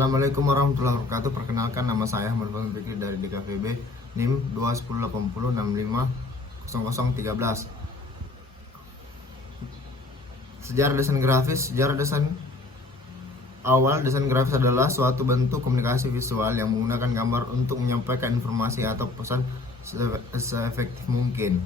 Assalamualaikum warahmatullahi wabarakatuh. Perkenalkan, nama saya Ahmad Fikri dari DKVB, NIM 21080650013. Sejarah desain grafis. Awal desain grafis adalah suatu bentuk komunikasi visual yang menggunakan gambar untuk menyampaikan informasi atau pesan seefektif mungkin.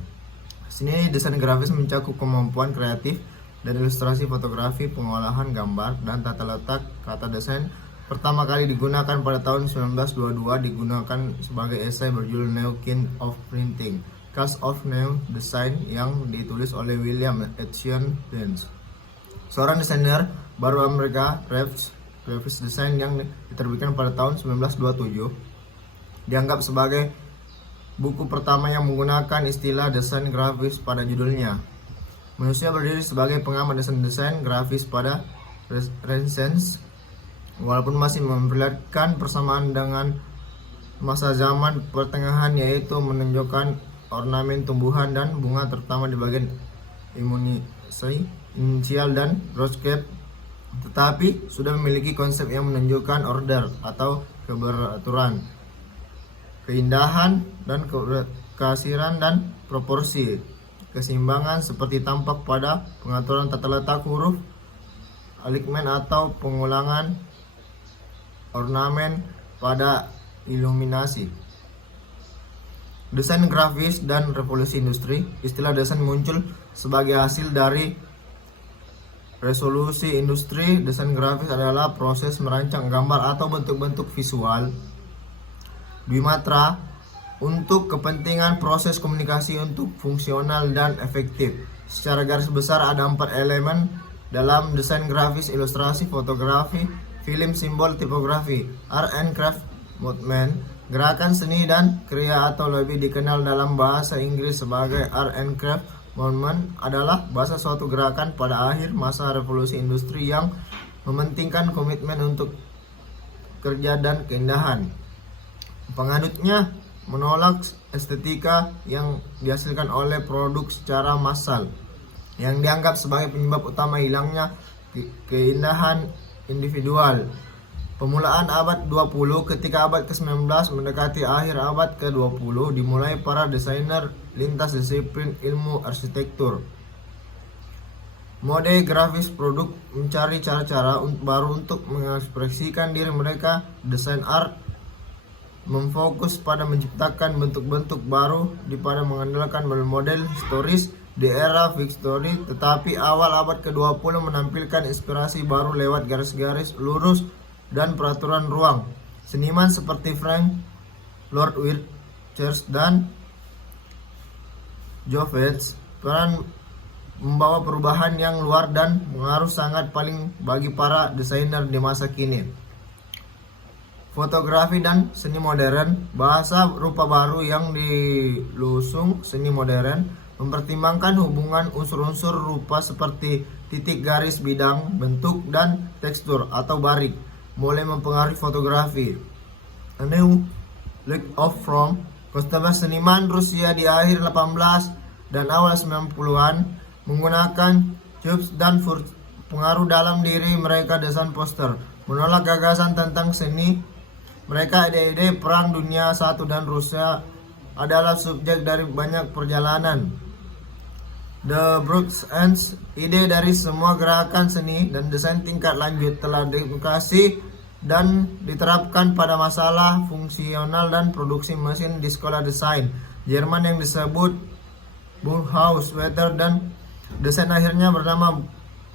Seni desain grafis mencakup kemampuan kreatif dan ilustrasi, fotografi, pengolahan gambar, dan tata letak. Kata desain pertama kali digunakan pada tahun 1922, digunakan sebagai esai berjudul New Kind of Printing, Cast of New Design, yang ditulis oleh William H. Prince, seorang desainer baru Amerika. Graphic Design yang diterbitkan pada tahun 1927 dianggap sebagai buku pertama yang menggunakan istilah desain grafis pada judulnya. Manusia berdiri sebagai pengamat desain grafis pada Renaissance, walaupun masih memperlihatkan persamaan dengan masa zaman pertengahan, yaitu menunjukkan ornamen tumbuhan dan bunga, terutama di bagian inisial dan rosecape, tetapi sudah memiliki konsep yang menunjukkan order atau keberaturan, keindahan dan keasiran dan proporsi, keseimbangan seperti tampak pada pengaturan tata letak huruf, alignment atau pengulangan ornamen pada iluminasi. Desain grafis dan revolusi industri. Istilah desain muncul sebagai hasil dari revolusi industri. Desain grafis adalah proses merancang gambar atau bentuk-bentuk visual Dwimatra untuk kepentingan proses komunikasi untuk fungsional dan efektif. Secara garis besar ada 4 elemen dalam desain grafis: ilustrasi, fotografi, film, simbol, tipografi. Art and craft movement, gerakan seni dan kriya, atau lebih dikenal dalam bahasa Inggris sebagai art and craft movement, adalah bahasa suatu gerakan pada akhir masa revolusi industri yang mementingkan komitmen untuk kerja dan keindahan. Penganutnya menolak estetika yang dihasilkan oleh produk secara massal, yang dianggap sebagai penyebab utama hilangnya keindahan individual. Permulaan abad 20, ketika abad ke-19 mendekati akhir abad ke-20, dimulai para desainer lintas disiplin ilmu arsitektur. Mode grafis produk mencari cara-cara baru untuk mengekspresikan diri mereka. Desain art memfokus pada menciptakan bentuk-bentuk baru daripada mengandalkan model historis di era Victoria, tetapi awal abad ke-20 menampilkan inspirasi baru lewat garis-garis lurus dan peraturan ruang. Seniman seperti Frank Lloyd Wright dan Joffrey peran membawa perubahan yang luar dan pengaruh sangat paling bagi para desainer di masa kini. Fotografi dan seni modern. Bahasa rupa baru yang dilusung seni modern mempertimbangkan hubungan unsur-unsur rupa seperti titik, garis, bidang, bentuk, dan tekstur atau barik, mulai mempengaruhi fotografi. A new look of from konstelasi seniman Rusia di akhir 18 dan awal 90-an menggunakan cubes dan pengaruh dalam diri mereka. Desain poster menolak gagasan tentang seni mereka. Ide-ide Perang Dunia I dan Rusia adalah subjek dari banyak perjalanan. The Brooks Ends, ide dari semua gerakan seni dan desain tingkat lanjut telah diedukasi dan diterapkan pada masalah fungsional dan produksi mesin di sekolah desain Jerman yang disebut Bauhaus. Wetter dan desain akhirnya bernama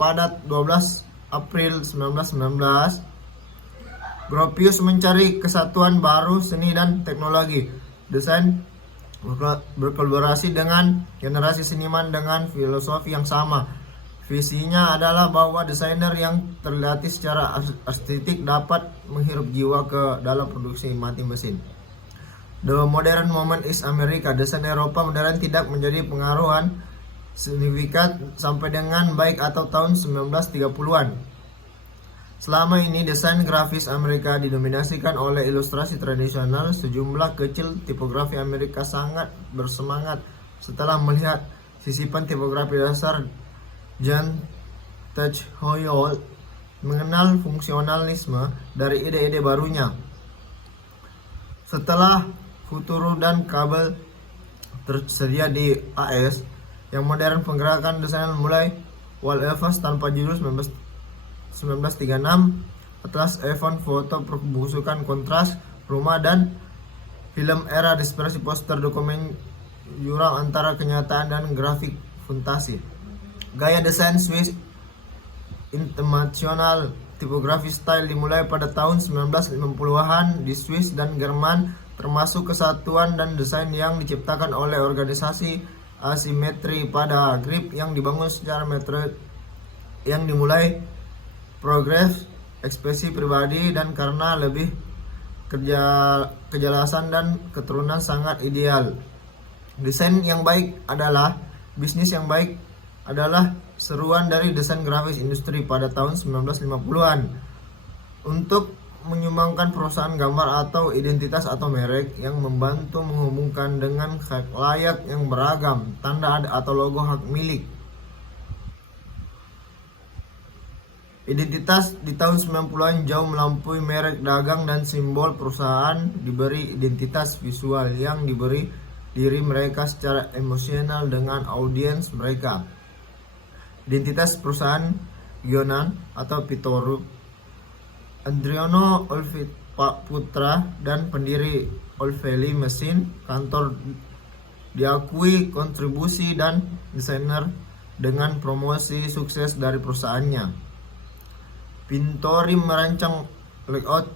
pada 12 April 1919. Gropius mencari kesatuan baru seni dan teknologi. Desain berkolaborasi dengan generasi seniman dengan filosofi yang sama. Visinya adalah bahwa desainer yang terlatih secara estetik dapat menghirup jiwa ke dalam produksi mati mesin. The modern moment is America. Desain Eropa modern tidak menjadi pengaruhan signifikan sampai dengan baik atau tahun 1930-an. Selama ini desain grafis Amerika didominasikan oleh ilustrasi tradisional. Sejumlah kecil tipografi Amerika sangat bersemangat setelah melihat sisipan tipografi dasar John Th. Hoyt mengenal fungsionalisme dari ide-ide barunya. Setelah Futuro dan kabel tersedia di AS, yang modern penggerakan desain mulai Wall Evans tanpa judul 1936, Atlas Event foto perbusukan kontras rumah dan film era dispersi poster dokumen jurang antara kenyataan dan grafik fantasi. Gaya desain Swiss internasional tipografi style dimulai pada tahun 1950-an di Swiss dan Jerman, termasuk kesatuan dan desain yang diciptakan oleh organisasi asimetri pada grip yang dibangun secara metode yang dimulai progres ekspresi pribadi dan karena lebih kejelasan dan keturunan sangat ideal. Bisnis yang baik adalah seruan dari desain grafis industri pada tahun 1950-an untuk menyumbangkan perusahaan gambar atau identitas atau merek yang membantu menghubungkan dengan hak layak yang beragam, tanda atau logo hak milik. Identitas di tahun 90-an jauh melampaui merek dagang dan simbol perusahaan, diberi identitas visual yang diberi diri mereka secara emosional dengan audiens mereka. Identitas perusahaan Gionan atau Pittore, Adriano Olivputra dan pendiri Oliveri Mesin kantor diakui kontribusi dan desainer dengan promosi sukses dari perusahaannya. Pittore merancang layout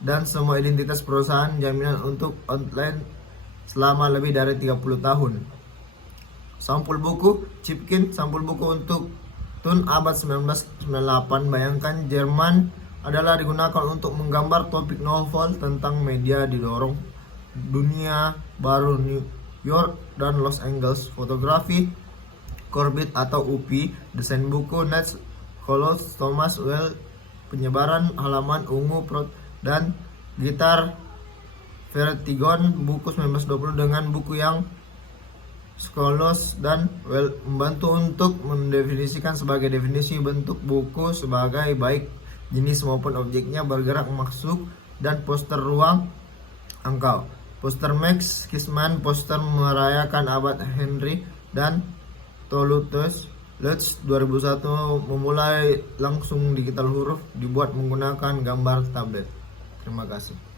dan semua identitas perusahaan jaminan untuk outline selama lebih dari 30 tahun. Sampul buku Chipkin, sampul buku untuk Tun abad 1998. Bayangkan Jerman adalah digunakan untuk menggambar topik novel tentang media didorong dunia baru New York dan Los Angeles. Fotografi Corbett atau UPI, desain buku Nats Colours Thomas Well, penyebaran halaman ungu Prot dan gitar Vertigon buku 1920 dengan buku yang Scholos dan Well membantu untuk mendefinisikan sebagai definisi bentuk buku sebagai baik jenis maupun objeknya bergerak masuk dan poster ruang angkau. Poster Max Kisman, poster merayakan abad Henry dan Toulouse Lutz 2001 memulai langsung digital huruf dibuat menggunakan gambar tablet. Terima kasih.